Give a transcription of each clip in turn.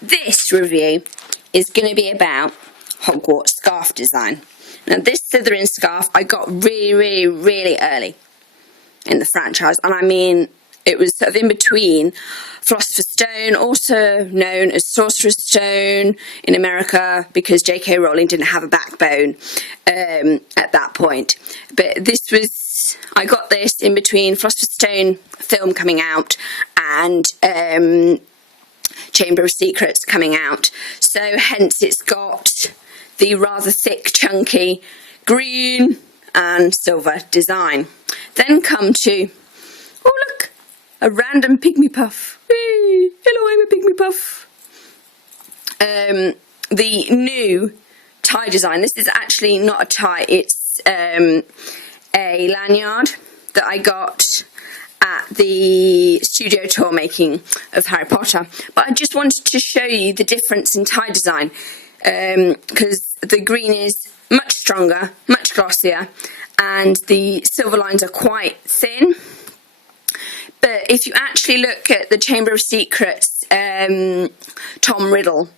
this review is going to be about Hogwarts scarf design. Now, this Slytherin scarf I got really early in the franchise, and I mean, it was sort of in between Philosopher's Stone, also known as Sorcerer's Stone in America, because J.K. Rowling didn't have a backbone at that point. But this was, I got this in between Philosopher's Stone film coming out and Chamber of Secrets coming out. So hence it's got the rather thick, chunky green and silver design. Then come to, oh look, a random pygmy puff. Hey, hello, I'm a pygmy puff. The new tie design. This is actually not a tie, it's a lanyard that I got at the studio tour making of Harry Potter. But I just wanted to show you the difference in tie design, because the green is much stronger, much glossier, and the silver lines are quite thin. But if you actually look at the Chamber of Secrets, Tom Riddle,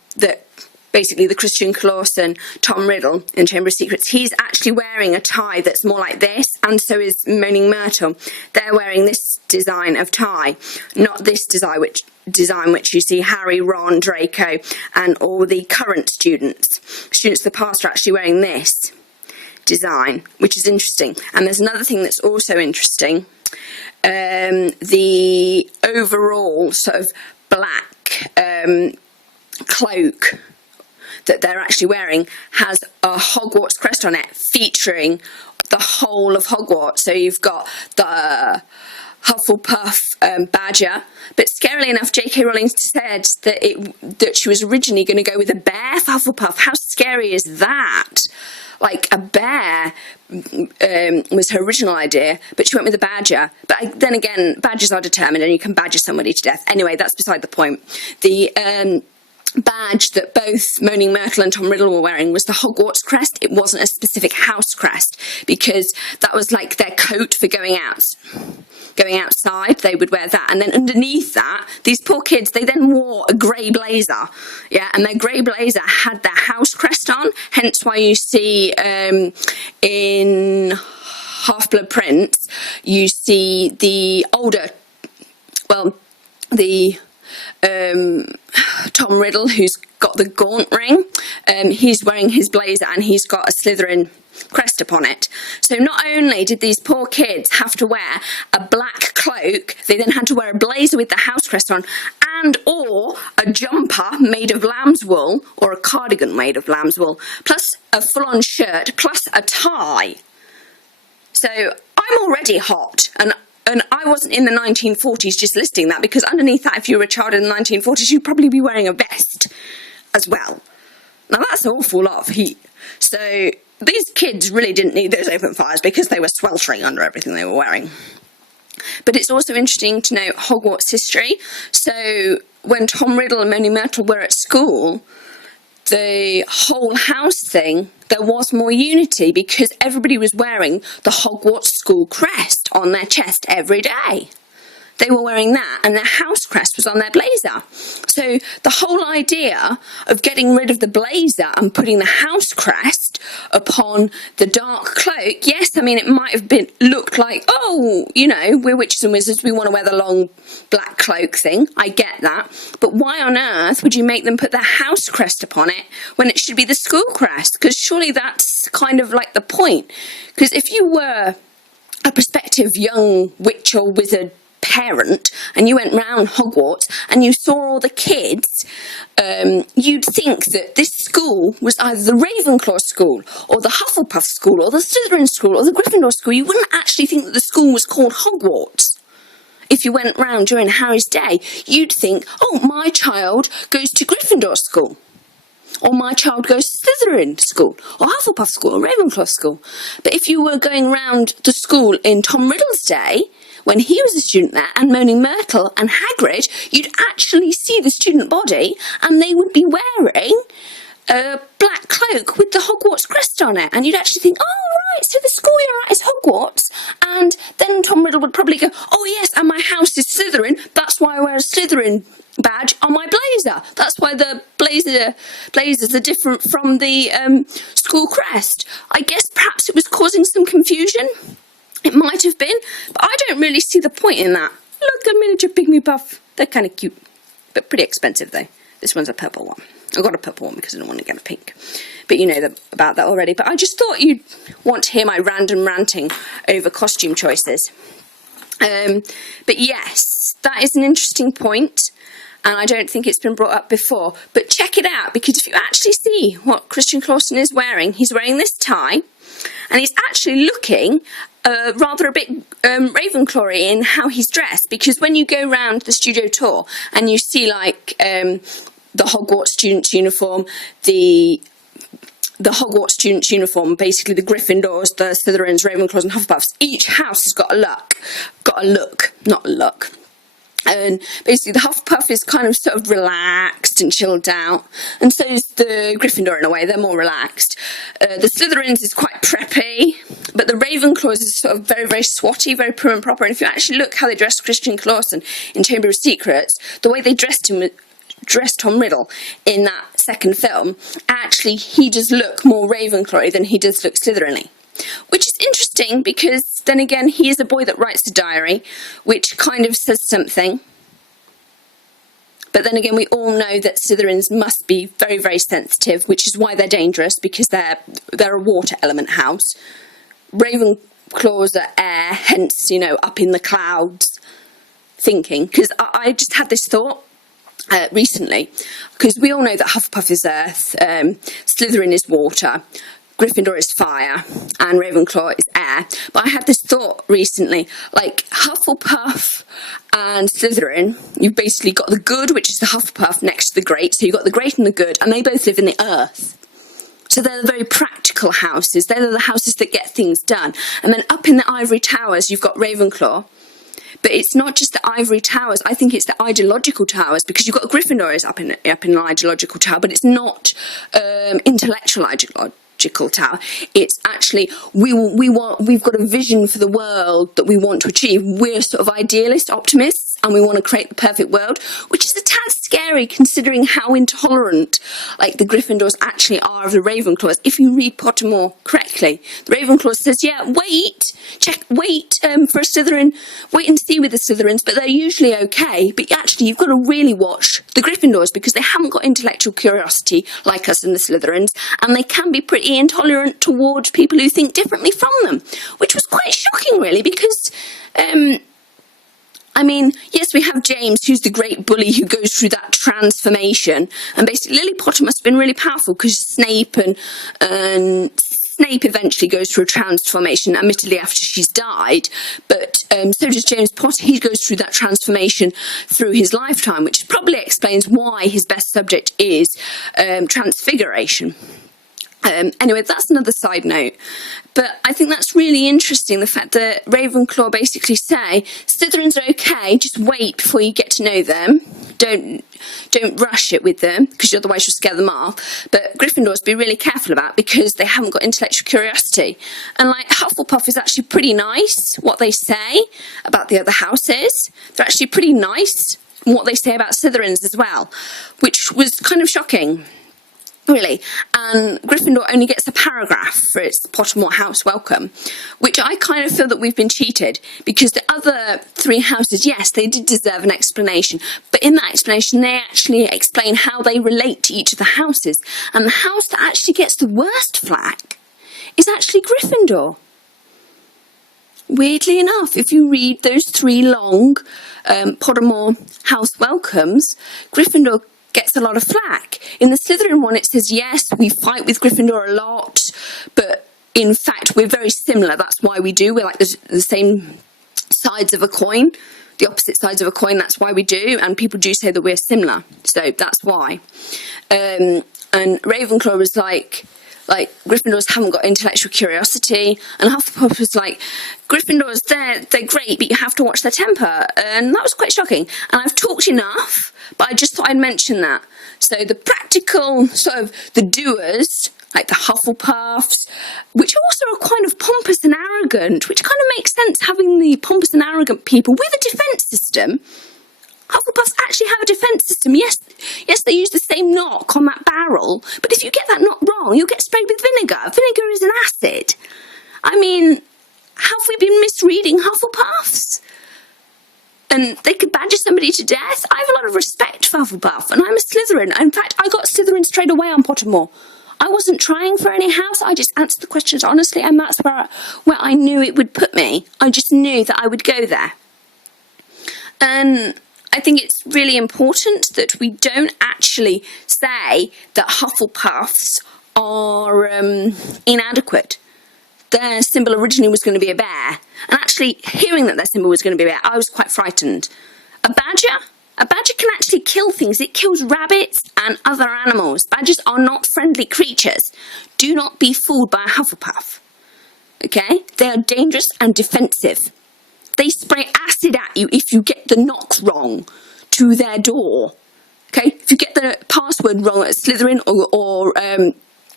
basically the Christian Clausen Tom Riddle in Chamber of Secrets, he's actually wearing a tie that's more like this, and so is Moaning Myrtle. They're wearing this design of tie, not this design which you see Harry, Ron, Draco, and all the current students. Students of the past are actually wearing this design, which is interesting. And there's another thing that's also interesting. The overall sort of black cloak that they're actually wearing has a Hogwarts crest on it, featuring the whole of Hogwarts. So you've got the Hufflepuff badger, but scarily enough, J.K. Rowling said that she was originally going to go with a bear for Hufflepuff. How scary is that? Like, a bear was her original idea, but she went with a badger. But then again, badgers are determined, and you can badger somebody to death. Anyway, that's beside the point. The badge that both Moaning Myrtle and Tom Riddle were wearing was the Hogwarts crest. It wasn't a specific house crest, because that was like their coat for going outside. They would wear that, and then underneath that, these poor kids, they then wore a grey blazer, yeah, and their grey blazer had their house crest on, hence why you see in Half-Blood Prince, you see the older, well, the Tom Riddle, who's got the gaunt ring, he's wearing his blazer and he's got a Slytherin crest upon it. So not only did these poor kids have to wear a black cloak, they then had to wear a blazer with the house crest on, and or a jumper made of lamb's wool, or a cardigan made of lamb's wool, plus a full-on shirt, plus a tie. So I'm already hot, and I wasn't in the 1940s just listing that, because underneath that, if you were a child in the 1940s, you'd probably be wearing a vest as well. Now that's an awful lot of heat. So these kids really didn't need those open fires, because they were sweltering under everything they were wearing. But it's also interesting to note Hogwarts history. So when Tom Riddle and Moaning Myrtle were at school, the whole house thing, there was more unity, because everybody was wearing the Hogwarts school crest on their chest every day. They were wearing that, and their house crest was on their blazer. So the whole idea of getting rid of the blazer and putting the house crest upon the dark cloak, yes, I mean, it might have looked like, oh, you know, we're witches and wizards, we want to wear the long black cloak thing. I get that. But why on earth would you make them put their house crest upon it when it should be the school crest? Because surely that's kind of like the point. Because if you were a prospective young witch or wizard parent and you went round Hogwarts and you saw all the kids, you'd think that this school was either the Ravenclaw school or the Hufflepuff school or the Slytherin school or the Gryffindor school. You wouldn't actually think that the school was called Hogwarts. If you went round during Harry's day, you'd think, oh, my child goes to Gryffindor school, or my child goes to Slytherin school, or Hufflepuff school, or Ravenclaw school. But if you were going round the school in Tom Riddle's day, when he was a student there, and Moaning Myrtle and Hagrid, you'd actually see the student body, and they would be wearing a black cloak with the Hogwarts crest on it. And you'd actually think, oh, right, so the school you're at is Hogwarts. And then Tom Riddle would probably go, oh, yes, and my house is Slytherin. That's why I wear a Slytherin badge on my blazer. That's why the blazers are different from the school crest. I guess perhaps it was causing some confusion. It might have been, but I don't really see the point in that. Look, a miniature pygmy puff. They're kind of cute, but pretty expensive though. This one's a purple one. I got a purple one because I don't want to get a pink. But you know about that already. But I just thought you'd want to hear my random ranting over costume choices. But yes, that is an interesting point, and I don't think it's been brought up before. But check it out, because if you actually see what Christian Clausen is wearing, he's wearing this tie, and he's actually looking rather a bit Ravenclaw-y in how he's dressed, because when you go around the studio tour and you see like the Hogwarts student's uniform, the Hogwarts student's uniform, basically the Gryffindors, the Slytherins, Ravenclaws and Hufflepuffs, each house has got a look, not a look. And basically the Hufflepuff is kind of sort of relaxed and chilled out, and so is the Gryffindor in a way, they're more relaxed. The Slytherins is quite preppy, but the Ravenclaws is sort of very, very swotty, very prim and proper. And if you actually look how they dressed Christian Clausen in Chamber of Secrets, the way they dressed Tom Riddle in that second film, actually he does look more Ravenclaw-y than he does look Slytherin-y. Which is interesting, because then again he is a boy that writes a diary, which kind of says something. But then again, we all know that Slytherins must be very, very sensitive, which is why they're dangerous, because they're a water element house. Ravenclaws are air, hence, you know, up in the clouds thinking. Because I just had this thought recently, because we all know that Hufflepuff is earth, Slytherin is water, Gryffindor is fire, and Ravenclaw is air. But I had this thought recently, like Hufflepuff and Slytherin, you've basically got the good, which is the Hufflepuff, next to the great. So you've got the great and the good, and they both live in the earth. So they're the very practical houses. They're the houses that get things done. And then up in the ivory towers, you've got Ravenclaw. But it's not just the ivory towers. I think it's the ideological towers, because you've got Gryffindor is up in an ideological tower, but it's not intellectual ideological tower. It's actually we've got a vision for the world that we want to achieve. We're sort of idealist optimists, and we want to create the perfect world, which is a tad scary considering how intolerant like the Gryffindors actually are of the Ravenclaws. If you read Pottermore correctly, the Ravenclaw says, yeah, wait for a Slytherin, wait and see with the Slytherins, but they're usually okay. But actually you've got to really watch the Gryffindors, because they haven't got intellectual curiosity like us and the Slytherins, and they can be pretty intolerant towards people who think differently from them, which was quite shocking really, because I mean, yes, we have James, who's the great bully who goes through that transformation, and basically Lily Potter must have been really powerful, because Snape eventually goes through a transformation, admittedly after she's died, but so does James Potter. He goes through that transformation through his lifetime, which probably explains why his best subject is transfiguration. Anyway, that's another side note. But I think that's really interesting, the fact that Ravenclaw basically say, Slytherins are okay, just wait before you get to know them. Don't rush it with them, because otherwise you'll scare them off. But Gryffindors be really careful about, because they haven't got intellectual curiosity. And like Hufflepuff is actually pretty nice, what they say about the other houses. They're actually pretty nice in what they say about Slytherins as well, which was kind of shocking. Really, and Gryffindor only gets a paragraph for its Pottermore House welcome, which I kind of feel that we've been cheated, because the other three houses, yes, they did deserve an explanation, but in that explanation they actually explain how they relate to each of the houses, and the house that actually gets the worst flack is actually Gryffindor. Weirdly enough, if you read those three long Pottermore House welcomes, Gryffindor gets a lot of flack. In the Slytherin one, it says, yes, we fight with Gryffindor a lot, but in fact, we're very similar. That's why we do. We're like the same sides of a coin, the opposite sides of a coin. That's why we do. And people do say that we're similar. So that's why. And Ravenclaw was like Gryffindors haven't got intellectual curiosity, and Hufflepuff was like, Gryffindors, they're great, but you have to watch their temper. And that was quite shocking. And I've talked enough, but I just thought I'd mention that. So the practical, sort of the doers, like the Hufflepuffs, which also are kind of pompous and arrogant, which kind of makes sense, having the pompous and arrogant people with a defence system. Hufflepuffs actually have a defence system. Yes, they use the same knock on that barrel, but if you get that knock wrong, you'll get sprayed with vinegar. Vinegar is an acid. I mean, have we been misreading Hufflepuffs? And they could badger somebody to death. I have a lot of respect for Hufflepuff, and I'm a Slytherin. In fact, I got Slytherin straight away on Pottermore. I wasn't trying for any house, I just answered the questions honestly, and that's where I knew it would put me. I just knew that I would go there. And I think it's really important that we don't actually say that Hufflepuffs are inadequate. Their symbol originally was going to be a bear, and actually hearing that their symbol was going to be a bear, I was quite frightened. A badger can actually kill things. It kills rabbits and other animals. Badgers are not friendly creatures. Do not be fooled by a Hufflepuff. Okay? They are dangerous and defensive. They spray acid at you if you get the knock wrong to their door. Okay? If you get the password wrong at Slytherin or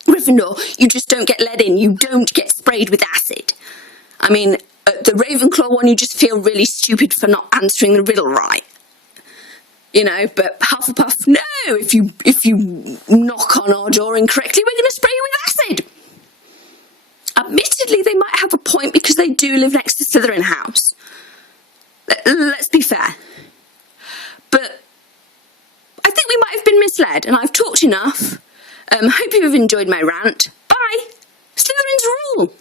Gryffindor, you just don't get let in. You don't get sprayed with acid. I mean, at the Ravenclaw one, you just feel really stupid for not answering the riddle right. You know, but Hufflepuff, no, if you knock on our door incorrectly, we're going to spray you with acid. Admittedly, they might have a point because they do live next to Slytherin House. Let's be fair. But I think we might have been misled, and I've talked enough. Hope you have enjoyed my rant. Bye. Slytherins rule.